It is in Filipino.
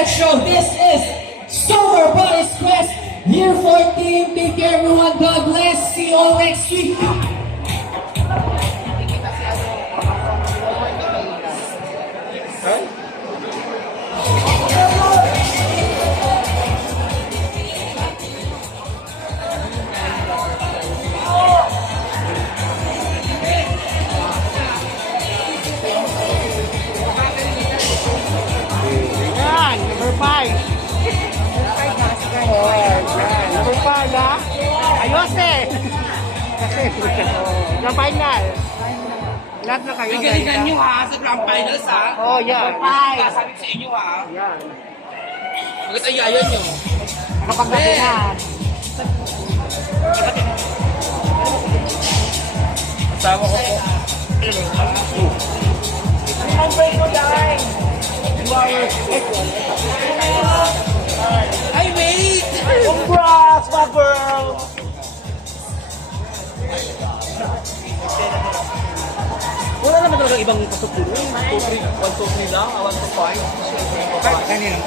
next show. This is SUMMERBODIESQUEST. Year 14. Take care, everyone. God bless. See you all next week. Number 5. Number 5 ha? Ayos eh! Kasi, na final. Lahat na kayo. Galingan nyo ha, sa grand finals ha. Oh, yan. Sasabi sa inyo ha. Yan. Bakit ayayan nyo? Nakapaglabi na. Asawa ko po. Number ko dahil. Ay, wait! Congrats, my girl! Wala naman talaga ibang pasok dito. 1, 2, 3 lang. 1, 2, 5. Ganyan ang